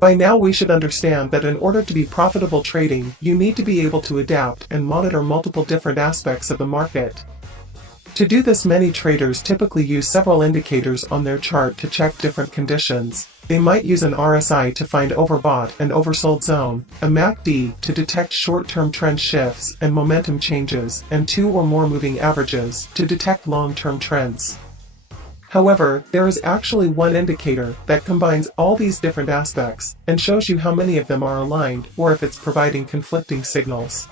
By now we should understand that in order to be profitable trading, you need to be able to adapt and monitor multiple different aspects of the market. To do this, many traders typically use several indicators on their chart to check different conditions. They might use an RSI to find overbought and oversold zone, a MACD to detect short-term trend shifts and momentum changes, and 2 or more moving averages to detect long-term trends. However, there is actually one indicator that combines all these different aspects and shows you how many of them are aligned or if it's providing conflicting signals.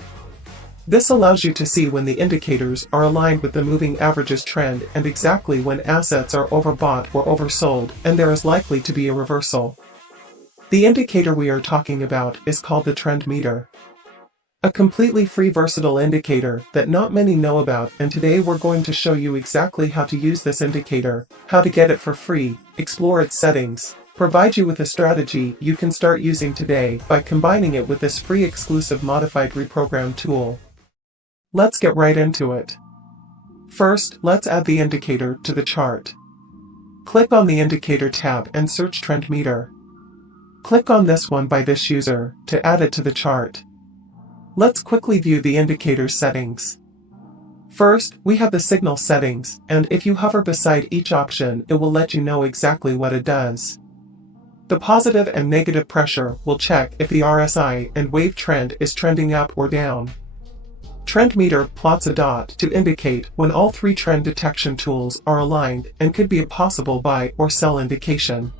This allows you to see when the indicators are aligned with the moving averages trend and exactly when assets are overbought or oversold and there is likely to be a reversal. The indicator we are talking about is called the trend meter. A completely free versatile indicator that not many know about, and today we're going to show you exactly how to use this indicator, how to get it for free, explore its settings, provide you with a strategy you can start using today by combining it with this free exclusive modified reprogram tool. Let's get right into it. First, let's add the indicator to the chart. Click on the Indicator tab and search Trend Meter. Click on this one by this user to add it to the chart. Let's quickly view the indicator settings. First, we have the signal settings, and if you hover beside each option, it will let you know exactly what it does. The positive and negative pressure will check if the RSI and wave trend is trending up or down. Trend meter plots a dot to indicate when all 3 trend detection tools are aligned and could be a possible buy or sell indication.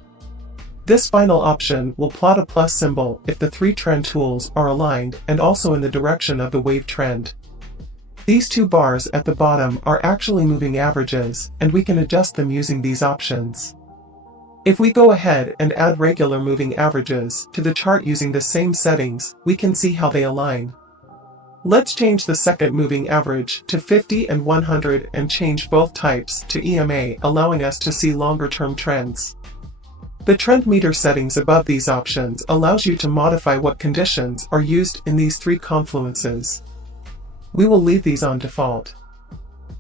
This final option will plot a plus symbol if the 3 trend tools are aligned and also in the direction of the wave trend. These 2 bars at the bottom are actually moving averages, and we can adjust them using these options. If we go ahead and add regular moving averages to the chart using the same settings, we can see how they align. Let's change the second moving average to 50 and 100 and change both types to EMA, allowing us to see longer-term trends. The trend meter settings above these options allows you to modify what conditions are used in these 3 confluences. We will leave these on default.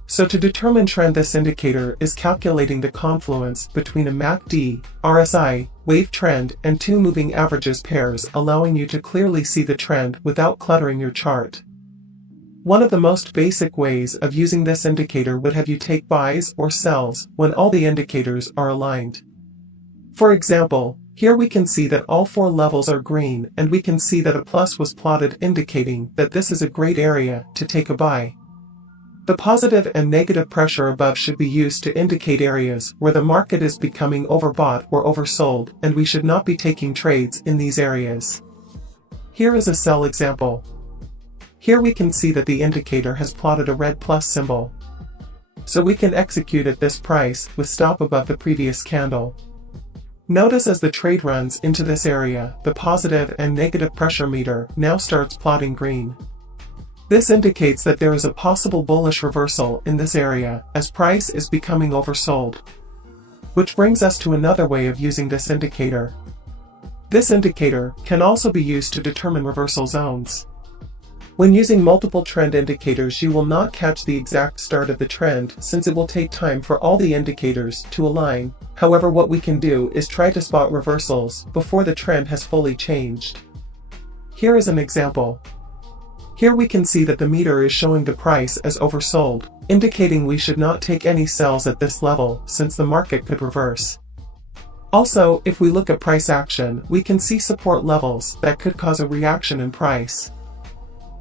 So to determine trend, this indicator is calculating the confluence between a MACD, RSI, wave trend, and 2 moving averages pairs, allowing you to clearly see the trend without cluttering your chart. One of the most basic ways of using this indicator would have you take buys or sells when all the indicators are aligned. For example, here we can see that all 4 levels are green, and we can see that a plus was plotted indicating that this is a great area to take a buy. The positive and negative pressure above should be used to indicate areas where the market is becoming overbought or oversold, and we should not be taking trades in these areas. Here is a sell example. Here we can see that the indicator has plotted a red plus symbol. So we can execute at this price with stop above the previous candle. Notice as the trade runs into this area, the positive and negative pressure meter now starts plotting green. This indicates that there is a possible bullish reversal in this area as price is becoming oversold. Which brings us to another way of using this indicator. This indicator can also be used to determine reversal zones. When using multiple trend indicators, you will not catch the exact start of the trend since it will take time for all the indicators to align. However, what we can do is try to spot reversals before the trend has fully changed. Here is an example. Here we can see that the meter is showing the price as oversold, indicating we should not take any sells at this level since the market could reverse. Also, if we look at price action, we can see support levels that could cause a reaction in price.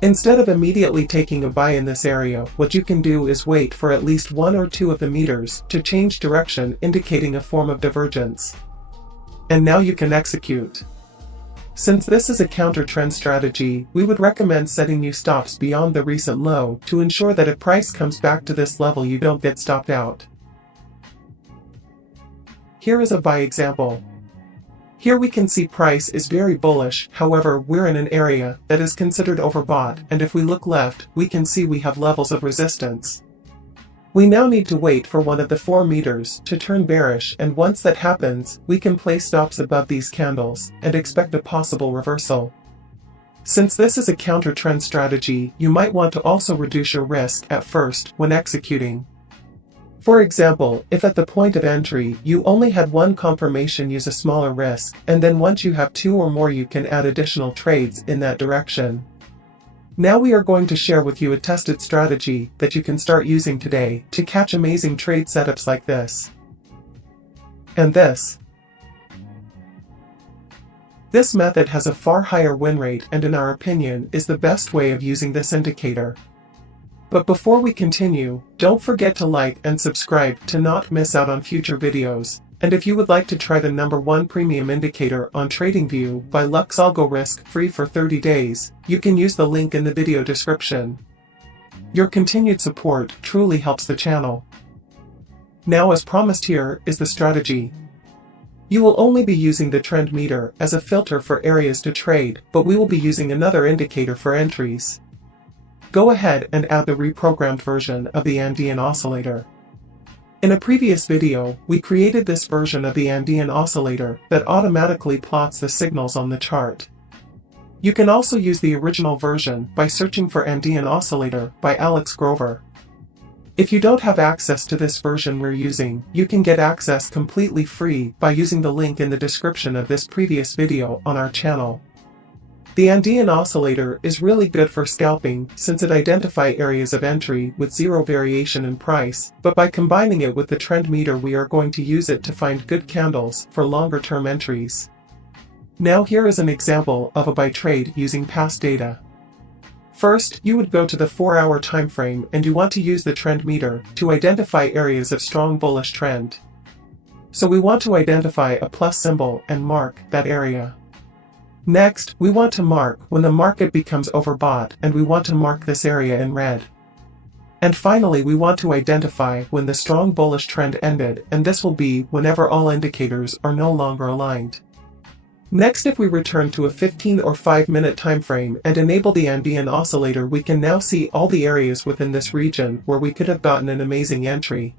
Instead of immediately taking a buy in this area, what you can do is wait for at least 1 or 2 of the meters to change direction, indicating a form of divergence. And now you can execute. Since this is a counter-trend strategy, we would recommend setting new stops beyond the recent low to ensure that if price comes back to this level you don't get stopped out. Here is a buy example. Here we can see price is very bullish, however we're in an area that is considered overbought, and if we look left, we can see we have levels of resistance. We now need to wait for one of the 4 meters to turn bearish, and once that happens, we can place stops above these candles and expect a possible reversal. Since this is a counter-trend strategy, you might want to also reduce your risk at first when executing. For example, if at the point of entry you only had one confirmation, use a smaller risk, and then once you have 2 or more you can add additional trades in that direction. Now we are going to share with you a tested strategy that you can start using today to catch amazing trade setups like this. And this. This method has a far higher win rate and in our opinion is the best way of using this indicator. But before we continue, don't forget to like and subscribe to not miss out on future videos. And if you would like to try the #1 premium indicator on TradingView by luxalgo risk-free for 30 days, you can use the link in the video description. Your continued support truly helps the channel. Now, as promised, here is the strategy. You will only be using the trend meter as a filter for areas to trade, but we will be using another indicator for entries. Go ahead and add the reprogrammed version of the Andean oscillator. In a previous video, we created this version of the Andean oscillator that automatically plots the signals on the chart. You can also use the original version by searching for Andean oscillator by Alex Grover. If you don't have access to this version we're using, you can get access completely free by using the link in the description of this previous video on our channel. The Andean oscillator is really good for scalping since it identifies areas of entry with zero variation in price, but by combining it with the trend meter we are going to use it to find good candles for longer term entries. Now here is an example of a buy trade using past data. First, you would go to the 4-hour time frame and you want to use the trend meter to identify areas of strong bullish trend. So we want to identify a plus symbol and mark that area. Next, we want to mark when the market becomes overbought and we want to mark this area in red. And finally, we want to identify when the strong bullish trend ended, and this will be whenever all indicators are no longer aligned. Next, if we return to a 15 or 5-minute time frame and enable the Andean oscillator, we can now see all the areas within this region where we could have gotten an amazing entry.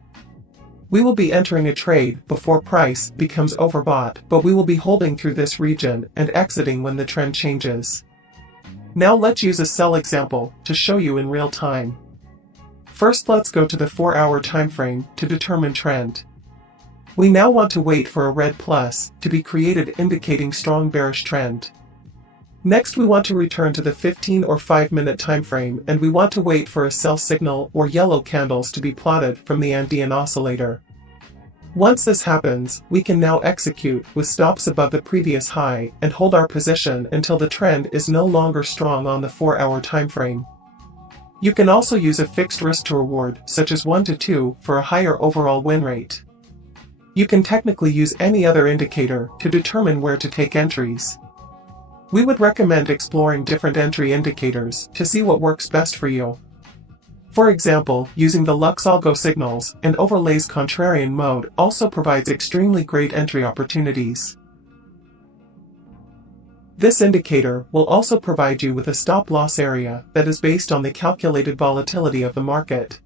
We will be entering a trade before price becomes overbought, but we will be holding through this region and exiting when the trend changes. Now let's use a sell example to show you in real time. First, let's go to the 4-hour time frame to determine trend. We now want to wait for a red plus to be created indicating strong bearish trend. Next, we want to return to the 15 or 5-minute time frame and we want to wait for a sell signal or yellow candles to be plotted from the Andean oscillator. Once this happens, we can now execute with stops above the previous high and hold our position until the trend is no longer strong on the 4-hour time frame. You can also use a fixed risk to reward such as 1 to 2 for a higher overall win rate. You can technically use any other indicator to determine where to take entries. We would recommend exploring different entry indicators to see what works best for you. For example, using the luxalgo signals and overlays contrarian mode also provides extremely great entry opportunities. This indicator will also provide you with a stop-loss area that is based on the calculated volatility of the market.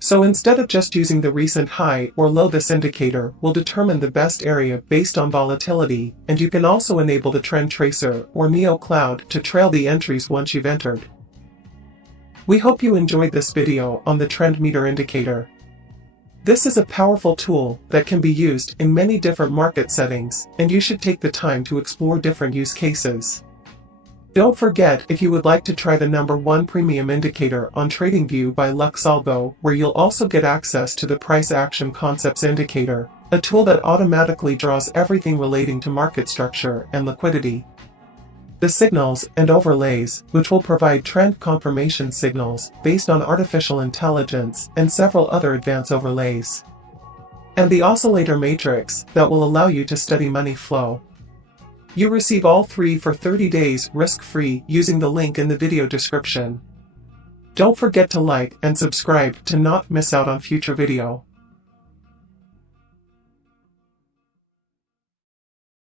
So instead of just using the recent high or low, this indicator will determine the best area based on volatility, and you can also enable the trend tracer or Neo Cloud to trail the entries once you've entered. We hope you enjoyed this video on the trend meter indicator. This is a powerful tool that can be used in many different market settings, and you should take the time to explore different use cases. Don't forget, if you would like to try the #1 premium indicator on TradingView by luxalgo, where you'll also get access to the price action concepts indicator, a tool that automatically draws everything relating to market structure and liquidity. The signals and overlays, which will provide trend confirmation signals based on artificial intelligence and several other advanced overlays. And the oscillator matrix that will allow you to study money flow. You receive all 3 for 30 days risk-free using the link in the video description. Don't forget to like and subscribe to not miss out on future video.